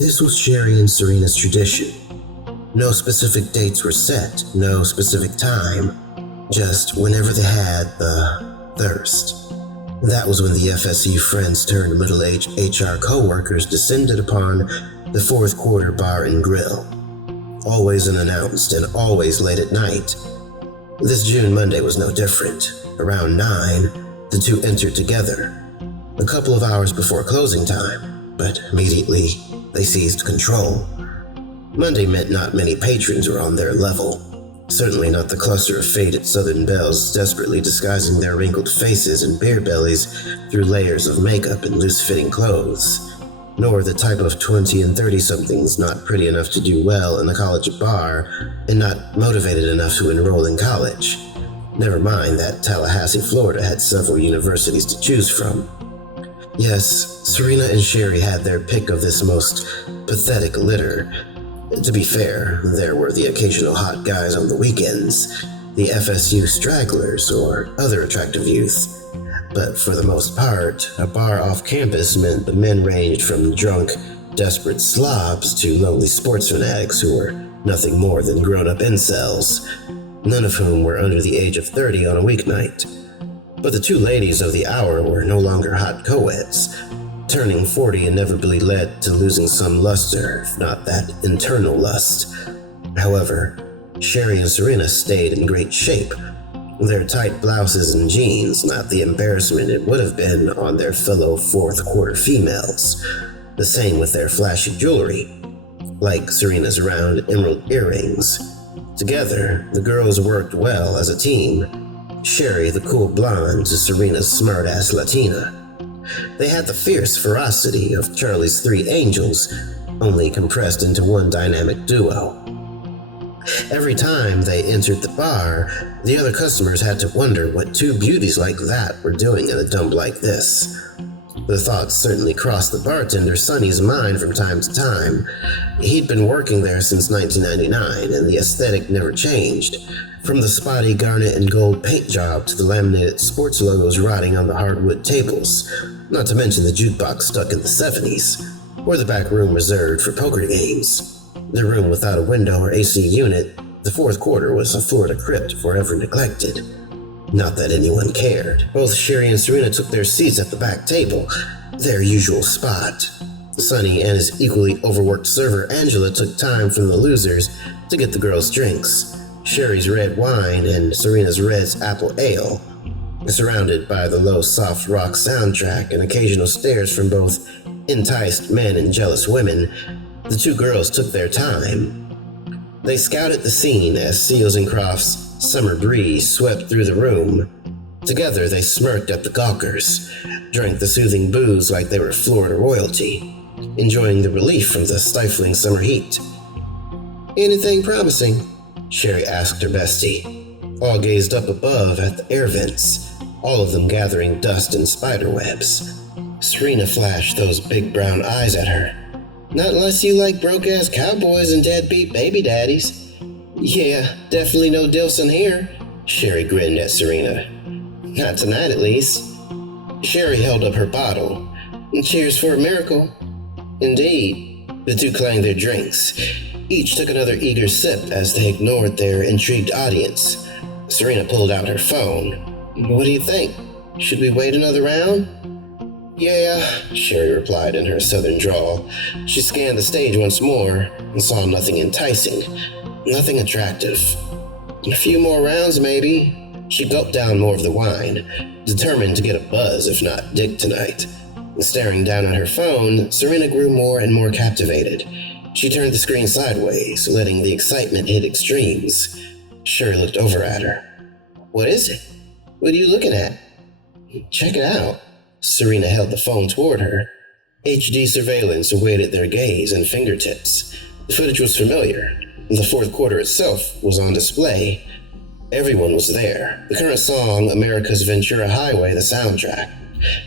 This was Sherry and Serena's tradition. No specific dates were set, no specific time, just whenever they had the thirst. That was when the FSU friends turned middle-aged HR co-workers descended upon the fourth quarter bar and grill. Always unannounced and always late at night. This June Monday was no different. Around 9, the two entered together, a couple of hours before closing time, but immediately they seized control. Monday meant not many patrons were on their level. Certainly not the cluster of faded Southern belles desperately disguising their wrinkled faces and beer bellies through layers of makeup and loose-fitting clothes, nor the type of 20 and 30-somethings not pretty enough to do well in a college bar and not motivated enough to enroll in college. Never mind that Tallahassee, Florida had several universities to choose from. Yes, Serena and Sherry had their pick of this most pathetic litter. To be fair, there were the occasional hot guys on the weekends, the FSU stragglers, or other attractive youth. But for the most part, a bar off campus meant the men ranged from drunk, desperate slobs to lonely sports fanatics who were nothing more than grown-up incels, none of whom were under the age of 30 on a weeknight. But the two ladies of the hour were no longer hot co-eds. Turning 40 inevitably led to losing some luster, if not that internal lust. However, Sherry and Serena stayed in great shape. Their tight blouses and jeans, not the embarrassment it would have been on their fellow fourth quarter females. The same with their flashy jewelry, like Serena's round emerald earrings. Together, the girls worked well as a team. Sherry, the cool blonde, to Serena's smart-ass Latina. They had the fierce ferocity of Charlie's Three Angels, only compressed into one dynamic duo. Every time they entered the bar, the other customers had to wonder what two beauties like that were doing in a dump like this. The thought certainly crossed the bartender Sonny's mind from time to time. He'd been working there since 1999, and the aesthetic never changed. From the spotty garnet and gold paint job to the laminated sports logos rotting on the hardwood tables, not to mention the jukebox stuck in the 70s, or the back room reserved for poker games. The room without a window or AC unit, the fourth quarter was a Florida crypt forever neglected. Not that anyone cared. Both Sherry and Serena took their seats at the back table, their usual spot. Sonny and his equally overworked server Angela took time from the losers to get the girls' drinks. Sherry's red wine and Serena's red's apple ale. Surrounded by the low soft rock soundtrack and occasional stares from both enticed men and jealous women, the two girls took their time. They scouted the scene as Seals and Croft's summer breeze swept through the room. Together they smirked at the gawkers, drank the soothing booze like they were Florida royalty, enjoying the relief from the stifling summer heat. "Anything promising?" Sherry asked her bestie. All gazed up above at the air vents, all of them gathering dust and spider webs. Serena flashed those big brown eyes at her. "Not unless you like broke-ass cowboys and deadbeat baby daddies." "Yeah, definitely no Dilson here," Sherry grinned at Serena. "Not tonight, at least." Sherry held up her bottle. "Cheers for a miracle." "Indeed." The two clanged their drinks. Each took another eager sip as they ignored their intrigued audience. Serena pulled out her phone. "What do you think? Should we wait another round?" "Yeah," Sherry replied in her southern drawl. She scanned the stage once more and saw nothing enticing, nothing attractive. "A few more rounds, maybe." She gulped down more of the wine, determined to get a buzz if not dick tonight. Staring down at her phone, Serena grew more and more captivated. She turned the screen sideways, letting the excitement hit extremes. Sherry looked over at her. "What is it? What are you looking at?" "Check it out." Serena held the phone toward her. HD surveillance awaited their gaze and fingertips. The footage was familiar. The fourth quarter itself was on display. Everyone was there. The current song, America's Ventura Highway, the soundtrack.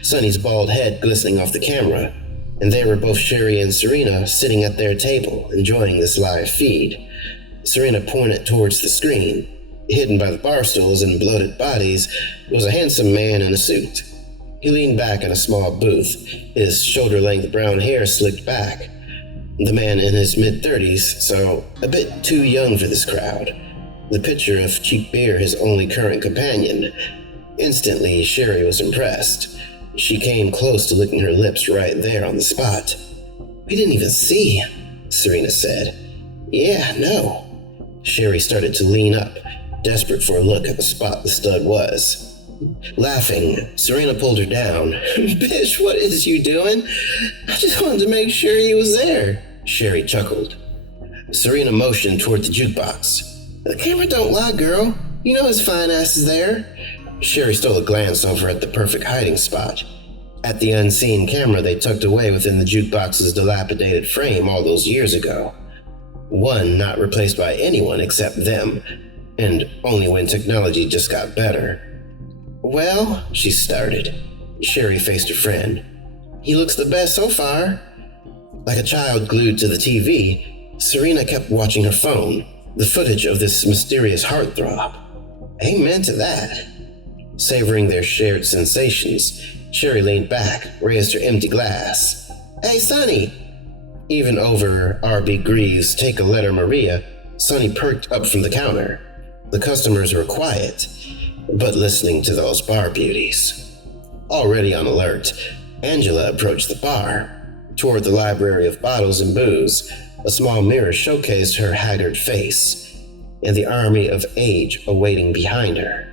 Sonny's bald head glistening off the camera. And there were both Sherry and Serena sitting at their table, enjoying this live feed. Serena pointed towards the screen. Hidden by the bar stools and bloated bodies was a handsome man in a suit. He leaned back in a small booth, his shoulder-length brown hair slicked back. The man in his mid-30s, so a bit too young for this crowd. The pitcher of cheap beer his only current companion. Instantly, Sherry was impressed. She came close to licking her lips right there on the spot. "We didn't even see," Serena said. "Yeah, no." Sherry started to lean up, desperate for a look at the spot the stud was. Laughing, Serena pulled her down. "Bitch, what is you doing? I just wanted to make sure you was there," Sherry chuckled. Serena motioned toward the jukebox. "The camera don't lie, girl. You know his fine ass is there." Sherry stole a glance over at the perfect hiding spot. At the unseen camera they tucked away within the jukebox's dilapidated frame all those years ago. One not replaced by anyone except them, and only when technology just got better. "Well," she started. Sherry faced her friend. "He looks the best so far." Like a child glued to the TV, Serena kept watching her phone, the footage of this mysterious heartthrob. Amen to that. Savoring their shared sensations, Sherry leaned back, raised her empty glass. "Hey, Sonny!" Even over R.B. Greaves' Take a Letter Maria, Sonny perked up from the counter. The customers were quiet, but listening to those bar beauties. Already on alert, Angela approached the bar. Toward the library of bottles and booze, a small mirror showcased her haggard face, and the army of age awaiting behind her,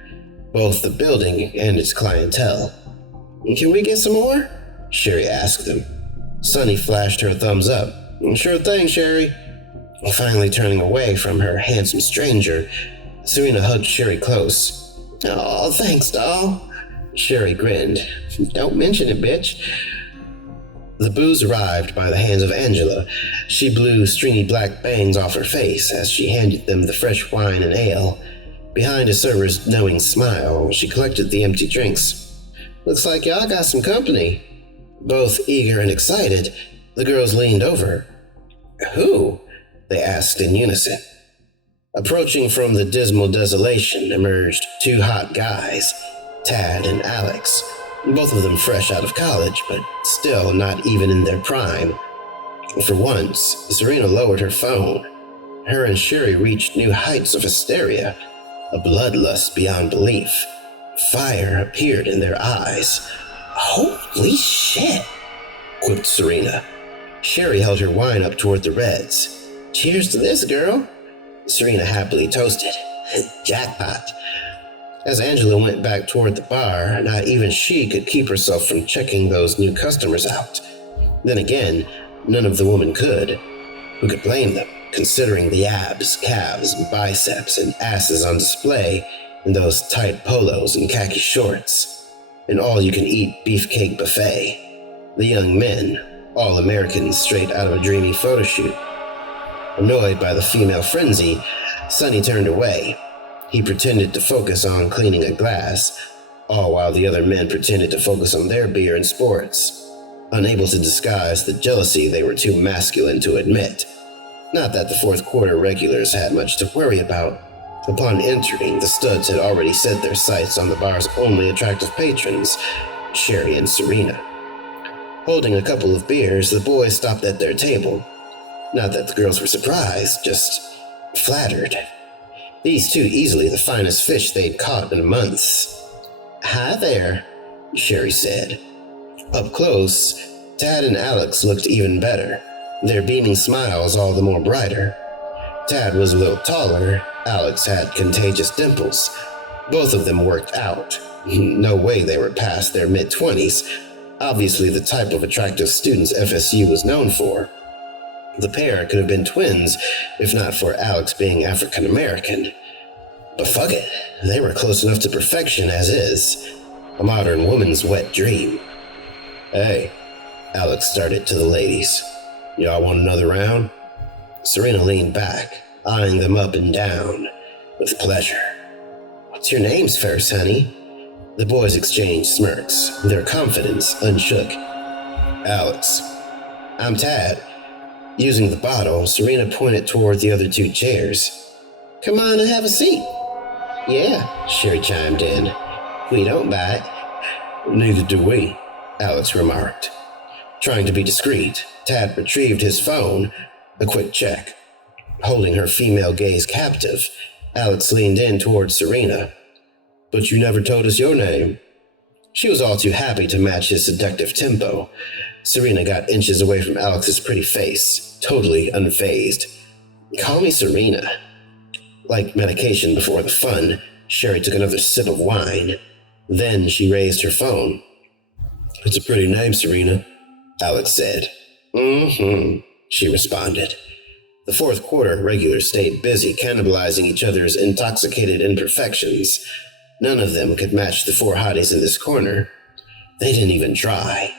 both the building and its clientele. "Can we get some more?" Sherry asked them. Sonny flashed her a thumbs up. "Sure thing, Sherry." Finally turning away from her handsome stranger, Serena hugged Sherry close. "Oh, thanks, doll." Sherry grinned. "Don't mention it, bitch." The booze arrived by the hands of Angela. She blew stringy black bangs off her face as she handed them the fresh wine and ale. Behind a server's knowing smile, she collected the empty drinks. "Looks like y'all got some company." Both eager and excited, the girls leaned over. "Who?" they asked in unison. Approaching from the dismal desolation emerged two hot guys, Tad and Alex, both of them fresh out of college, but still not even in their prime. For once, Serena lowered her phone. Her and Sherry reached new heights of hysteria, a bloodlust beyond belief. Fire appeared in their eyes. "Holy shit," quipped Serena. Sherry held her wine up toward the reds. "Cheers to this, girl." Serena happily toasted. "Jackpot." As Angela went back toward the bar, not even she could keep herself from checking those new customers out. Then again, none of the women could. Who could blame them, considering the abs, calves, biceps, and asses on display in those tight polos and khaki shorts? An all-you-can-eat beefcake buffet. The young men, all Americans straight out of a dreamy photo shoot. Annoyed by the female frenzy, Sonny turned away. He pretended to focus on cleaning a glass, all while the other men pretended to focus on their beer and sports, unable to disguise the jealousy they were too masculine to admit. Not that the fourth quarter regulars had much to worry about. Upon entering, the studs had already set their sights on the bar's only attractive patrons, Sherry and Serena. Holding a couple of beers, the boys stopped at their table. Not that the girls were surprised, just flattered. These two easily the finest fish they'd caught in months. "Hi there," Sherry said. Up close, Tad and Alex looked even better, their beaming smiles all the more brighter. Tad was a little taller, Alex had contagious dimples. Both of them worked out. No way they were past their mid-20s, obviously the type of attractive students FSU was known for. The pair could have been twins, if not for Alex being African American. But fuck it, they were close enough to perfection as is. A modern woman's wet dream. "Hey," Alex started to the ladies. "Y'all want another round?" Serena leaned back, eyeing them up and down, with pleasure. "What's your names first, honey?" The boys exchanged smirks, their confidence unshook. "Alex." "I'm Tad." Using the bottle, Serena pointed toward the other two chairs. "Come on and have a seat." "Yeah," Sherry chimed in. "We don't bite." "Neither do we," Alex remarked. Trying to be discreet, Tad retrieved his phone. A quick check. Holding her female gaze captive, Alex leaned in towards Serena. "But you never told us your name." She was all too happy to match his seductive tempo. Serena got inches away from Alex's pretty face, totally unfazed. "Call me Serena." Like medication before the fun, Sherry took another sip of wine. Then she raised her phone. "It's a pretty name, Serena," Alex said. "Mm-hmm," she responded. The fourth quarter regulars stayed busy cannibalizing each other's intoxicated imperfections. None of them could match the four hotties in this corner. They didn't even try.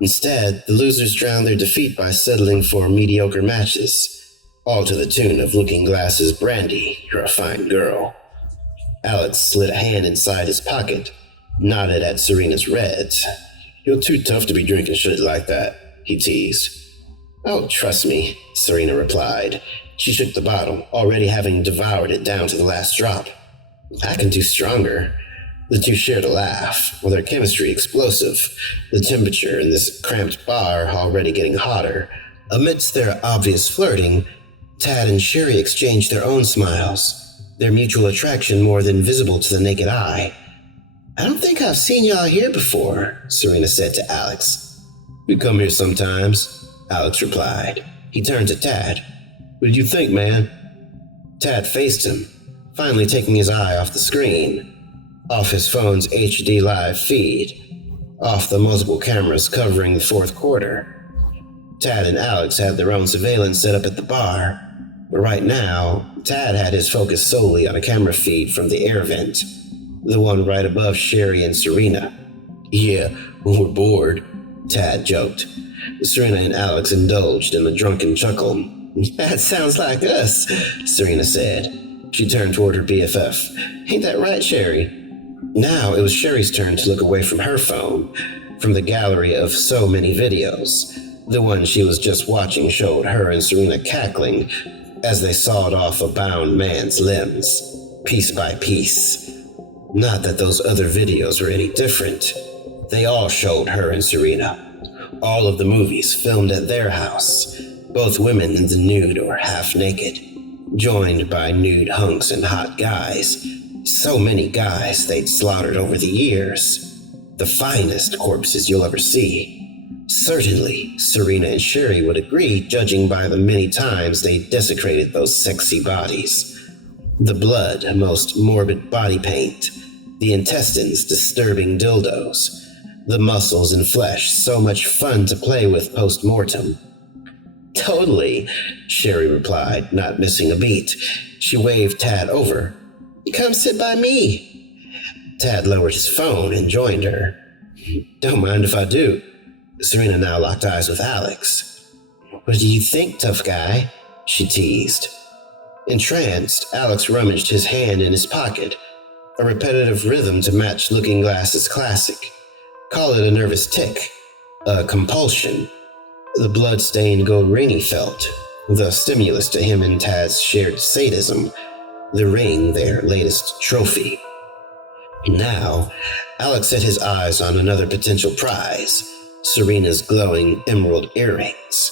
Instead, the losers drowned their defeat by settling for mediocre matches, all to the tune of Looking Glass's Brandy, You're a Fine Girl. Alex slid a hand inside his pocket, nodded at Serena's reds. "You're too tough to be drinking shit like that," he teased. "Oh, trust me," Serena replied. She shook the bottle, already having devoured it down to the last drop. "I can do stronger." The two shared a laugh, with their chemistry explosive, the temperature in this cramped bar already getting hotter. Amidst their obvious flirting, Tad and Sherry exchanged their own smiles, their mutual attraction more than visible to the naked eye. "I don't think I've seen y'all here before," Serena said to Alex. "We come here sometimes," Alex replied. He turned to Tad. "What do you think, man?" Tad faced him, finally taking his eye off the screen, off his phone's HD live feed, off the multiple cameras covering the fourth quarter. Tad and Alex had their own surveillance set up at the bar, but right now, Tad had his focus solely on a camera feed from the air vent, the one right above Sherry and Serena. "Yeah, when we're bored," Tad joked. Serena and Alex indulged in a drunken chuckle. "That sounds like us," Serena said. She turned toward her BFF. "Ain't that right, Sherry?" Now it was Sherry's turn to look away from her phone, from the gallery of so many videos. The one she was just watching showed her and Serena cackling as they sawed off a bound man's limbs, piece by piece. Not that those other videos were any different. They all showed her and Serena. All of the movies filmed at their house, both women in the nude or half naked, joined by nude hunks and hot guys. So many guys they'd slaughtered over the years. The finest corpses you'll ever see. Certainly, Serena and Sherry would agree, judging by the many times they desecrated those sexy bodies. The blood, most morbid body paint. The intestines, disturbing dildos. The muscles and flesh, so much fun to play with post-mortem. "Totally," Sherry replied, not missing a beat. She waved Tad over. "Come sit by me." Tad lowered his phone and joined her. "Don't mind if I do." Serena now locked eyes with Alex. "What do you think, tough guy?" she teased. Entranced, Alex rummaged his hand in his pocket, a repetitive rhythm to match Looking Glass's classic. Call it a nervous tic, a compulsion. The blood-stained gold ring he felt, the stimulus to him and Tad's shared sadism, the ring their latest trophy. Now, Alex set his eyes on another potential prize, Serena's glowing emerald earrings.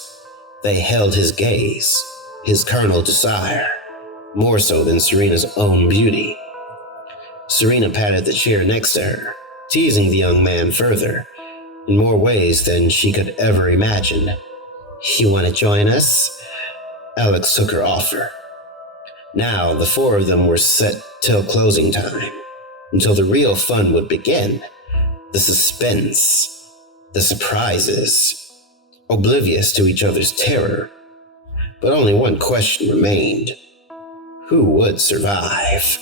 They held his gaze, his carnal desire, more so than Serena's own beauty. Serena patted the chair next to her, teasing the young man further, in more ways than she could ever imagine. "You want to join us?" Alex took her offer. Now, the four of them were set till closing time, until the real fun would begin. The suspense, the surprises, oblivious to each other's terror. But only one question remained. Who would survive?